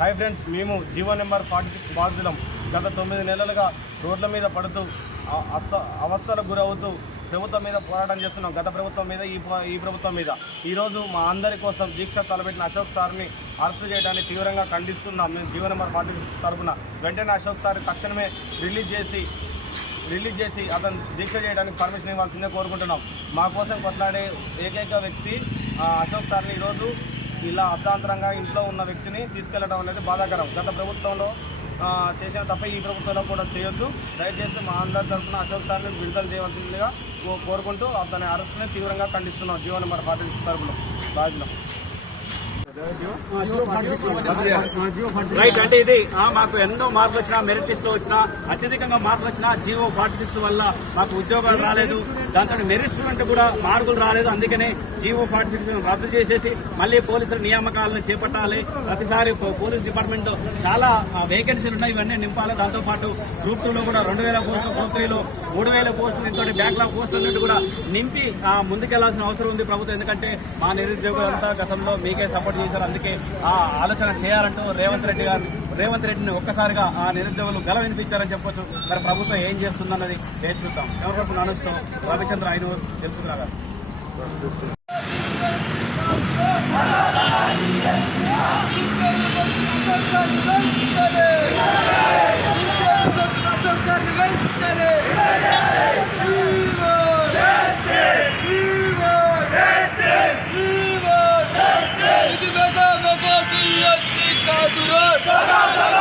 Hi friends, మేము GO number 46 బాధితులం. గత 9 నెలలుగా రోడ్ల మీద పడుతూ అవస్థలకు గురవుతూ ప్రభుత్వం మీద పోరాటం చేస్తున్నాం. గత ప్రభుత్వం మీద, ఈ ప్రభుత్వం మీద. ఈరోజు మా అందరి కోసం దీక్ష తలపెట్టిన అశోక్ సార్ని అరెస్ట్ చేయడాన్ని తీవ్రంగా ఖండిస్తున్నాం. మేము జీవో నెంబర్ 46 తరఫున వెంటనే అశోక్ సార్ తక్షణమే రిలీజ్ చేసి అతను దీక్ష చేయడానికి పర్మిషన్ ఇవ్వాల్సిందే కోరుకుంటున్నాం. మా కోసం కొట్లాడే ఏకైక వ్యక్తి అశోక్ సార్ని ఈరోజు ఇలా అర్ధాంతరంగా ఇంట్లో ఉన్న వ్యక్తిని తీసుకెళ్లడం అనేది బాధాకరం. గత ప్రభుత్వంలో చేసిన తప్ప ఈ ప్రభుత్వంలో కూడా చేయొద్దు. దయచేసి మా అందరి తరఫున అశోక్ సార్ని విడుదల చేయవలసిందిగా కోరుకుంటూ అతని అరెస్ట్ని తీవ్రంగా ఖండిస్తున్నాం. జీవో నెంబర్ 46 తరఫున బాధితులం. రైట్. అంటే ఇది మాకు ఎన్నో మార్కులు వచ్చినా, మెరిట్ లిస్ట్ లో వచ్చినా, అత్యధికంగా మార్కులు వచ్చినా జీవో 46 వల్ల మాకు ఉద్యోగాలు రాలేదు. దాంతో మెరిట్ స్టూడెంట్ కూడా మార్కులు రాలేదు. అందుకనే జీవో 46 రద్దు చేసేసి మళ్ళీ పోలీసుల నియామకాలను చేపట్టాలి. ప్రతిసారి పోలీస్ డిపార్ట్మెంట్ చాలా వేకెన్సీలు ఉన్నాయి, ఇవన్నీ నింపాలి. దాంతోపాటు గ్రూప్ 2 లో కూడా 2000 పోస్టులు, గ్రూప్ 3 లో 3000 పోస్టులు, దీంతో బ్యాక్లాగ్ పోస్టులు కూడా నింపి ముందుకెళ్లాల్సిన అవసరం ఉంది ప్రభుత్వం. ఎందుకంటే మా నిరుద్యోగులంతా గతంలో మీకే సపోర్ట్ చేశారు. అందుకే ఆ ఆలోచన చేయాలంటూ రేవంత్ రెడ్డిని ఒక్కసారిగా ఆ నిరుద్యోగులు గల వినిపించారని చెప్పొచ్చు. మరి ప్రభుత్వం ఏం చేస్తుందన్నది నేను చూద్దాం. ఎవరికోసం అనుష్తో రవిచంద్ర ఐనోస్ తెలుసుకున్నారా. Kaduro